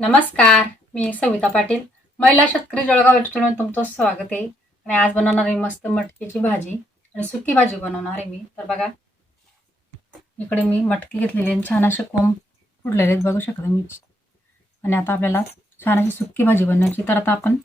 नमस्कार मी सविता पाटील. महिला शेतकरी जळगाव रेस्टॉरंट तुमचं स्वागत आहे. आणि आज बनवणार आहे मस्त मटकीची भाजी आणि सुकी भाजी बनवणार आहे मी. तर बघा इकडे मी मटकी घेतलेली आणि छान असे कोंब फुडलेले आहेत. बघू शकता मी आणि आता आपल्याला छान अशी सुकी भाजी बनवायची तर आता आपण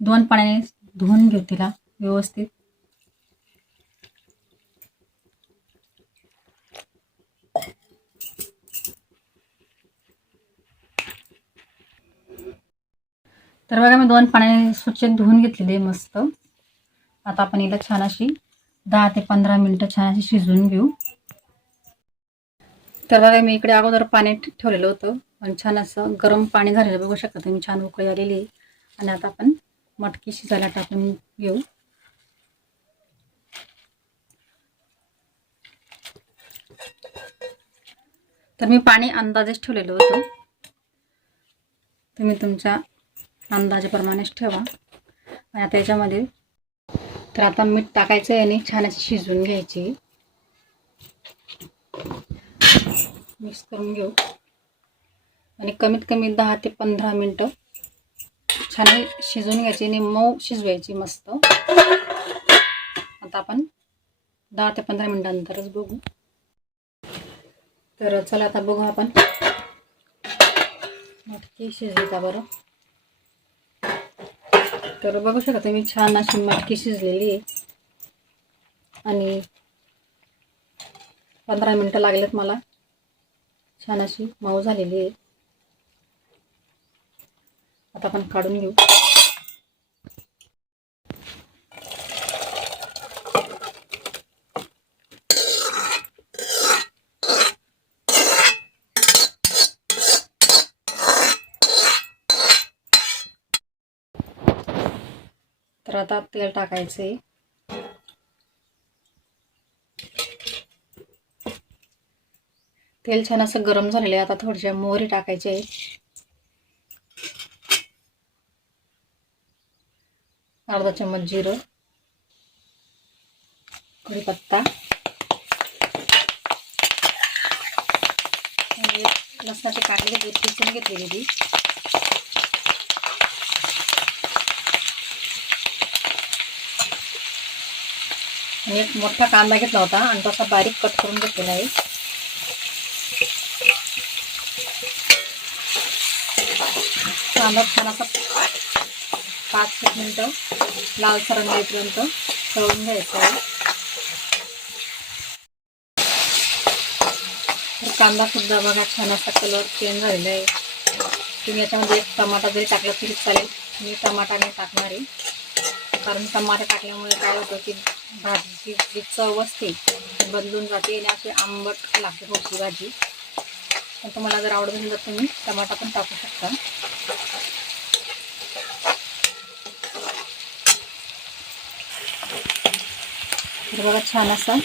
दोन पाण्याने धुवून घेऊ तिला व्यवस्थित. तर बघा मी दोन पाण्याने स्वच्छ धुवून घेतलेली आहे मस्त. आता आपण हिला छान अशी दहा ते पंधरा मिनटं छान अशी शिजवून घेऊ. तर बघा मी इकडे अगोदर पाणी ठेवलेलं होतं आणि छान असं गरम पाणी झालेलं बघू शकता तुम्ही. छान उकळी आलेली आहे. आणि आता आपण मटकी शिजायला टाकून घेऊ. तर मी पाणी अंदाजेच ठेवलेलं होतं. तुम्ही तुमच्या अंदाजेप्रमाणेच ठेवा. आणि आता याच्यामध्ये तर आता मीठ टाकायचं आहे आणि छान अशी शिजवून घ्यायची. मिक्स करून घेऊ. आणि कमीत कमी दहा ते पंधरा मिनटं छान शिजवून घ्यायची आणि मऊ शिजवायची मस्त. आता आपण दहा ते पंधरा मिनटानंतरच बघू. तर चला आता बघू आपण. मटकी शिजवता बरं? तर बघू शकता तुम्ही छान अशी मटकी शिजलेली आहे. आणि पंधरा मिनटं लागलेत मला. छान अशी मऊ झालेली आहे. आता आपण काढून घेऊ. तर आता तेल टाकायचं. आहे तेल छान असं गरम झालेलं आहे. आता थोड्याशा मोहरी टाकायची. आहे अर्धा चम्मच जिरं. कढीपत्ता. लसणाचे कांदे घेतले घेतलेली ती. मी एक मोठा कांदा घेतला होता आणि तसा बारीक कट करून घेतलेला आहे. कांदा छान असा पाच एक मिनटं लालसर रंगाईपर्यंत तळून घ्यायचं आहे. कांदासुद्धा कांदा सुद्धा बघा छान असा कलर चेंज झालेला आहे. तुम्ही याच्यामध्ये एक टमाटा जरी टाकला तरी चालेल. मी टमाटा नाही टाकणार आहे. कारण टमाटा टाकल्यामुळे काय होतं की भाजीची जी चव असते ती बदलून जाते आणि अशी आंबट लागते थोडीशी भाजी. पण तुम्हाला जर आवडत असेल तर तुम्ही टमाटा पण टाकू शकता. तर बघा छान असा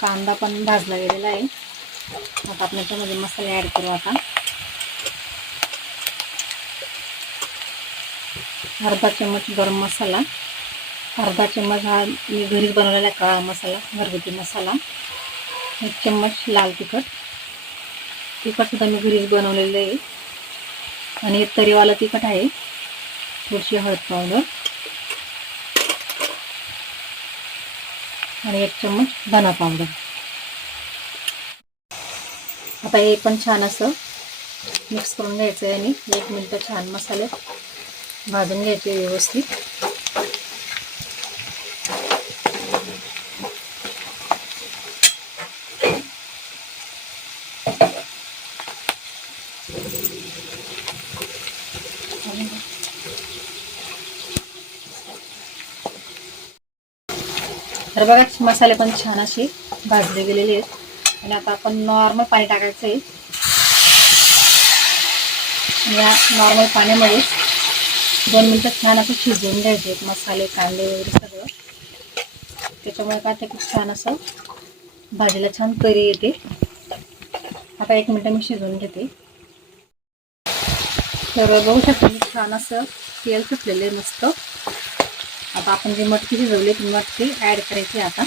कांदा पण भाजला गेलेला आहे. आता आपण याच्यामध्ये मसाले ॲड करू आता. अर्धा चम्मच गरम मसाला अर्धा चम्मच हा मी घरीच बनवलेला काळा मसाला घरगुती मसाला एक चम्मच लाल तिखट. तिखटसुद्धा मी घरीच बनवलेलं आहे. आणि एक तरीवाला तिखट आहे थोडीशी हळद पावडर. आणि एक चम्मच धना पावडर. आता हे पण छान असं मिक्स करून घ्यायचं आहे आणि एक मिनटं छान मसाले भाजून घ्यायचे व्यवस्थित. तर बघा मसाले पण छान असे भाजले गेलेले आहेत. आणि आता आपण नॉर्मल पाणी टाकायचं आहे या नॉर्मल पाण्यामध्ये दोन मिनटं छान असं शिजवून घ्यायचे मसाले कांदे वगैरे सगळं. त्याच्यामुळे काय ते खूप छान असं भाजीला छान करी येते. आता एक मिनटं मी शिजवून घेते. तर बघू शकता मी छान असं तेल सुटलेलं आहे मस्त. आता आपण जी मटकी शिजवली ती मटकी ॲड करायची आता.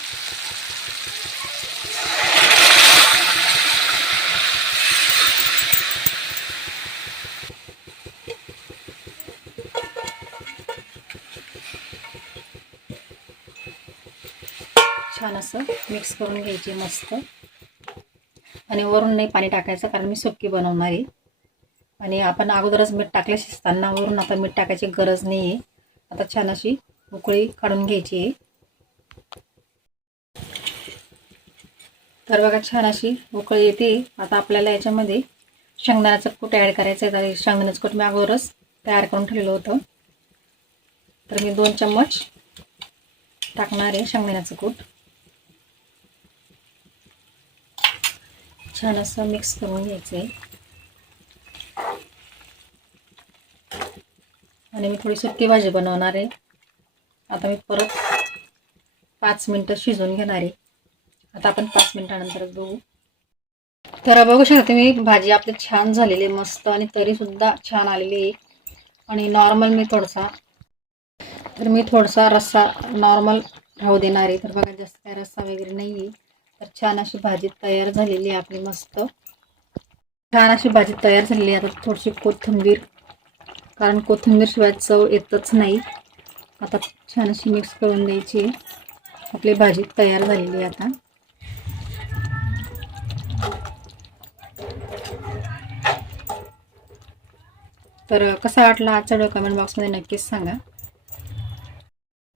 छान असं मिक्स करून घ्यायची मस्त. आणि वरून नाही पाणी टाकायचं कारण मी सुक्की बनवणार आहे. आणि आपण अगोदरच मीठ टाकले शिजताना वरून आता मीठ टाकायची गरज नाही आहे आता छान अशी उकळी काढून घ्यायची आहे. तर बघा छान अशी उकळी येते. आता आपल्याला याच्यामध्ये शेंगदाण्याचं कूट ॲड करायचं आहे. तर शेंगदाण्याचं कूट मी अगोदरच तयार करून ठेवलेलं होतं. तर मी दोन चम्मच टाकणार आहे शेंगदाण्याचं कूट. छान असं मिक्स करून घ्यायचं आहे आणि मी थोडी सुकी भाजी बनवणार आहे. आता मी परत पाच मिनटं शिजवून घेणार आहे. आता आपण पाच मिनटानंतरच बघू. तर बघू शकता तुम्ही भाजी आपली छान झालेली आहे मस्त आणि तरीसुद्धा छान आलेली आहे. आणि नॉर्मल मी थोडासा तर मी थोडासा रस्सा नॉर्मल राहू देणार आहे. तर बघा जास्त काय रस्सा वगैरे नाही आहे तर छान अशी भाजी तयार झालेली आहे आपली मस्त. छान अशी भाजी तयार झालेली आहे. आता थोडीशी कोथिंबीर कारण कोथिंबीर शिवाय चव येतच नाही. आता छान अशी मिक्स करून द्यायची. आपली भाजी तयार झालेली आहे आता. तर कसा वाटला आजचा व्हिडिओ कमेंट बॉक्समध्ये नक्कीच सांगा.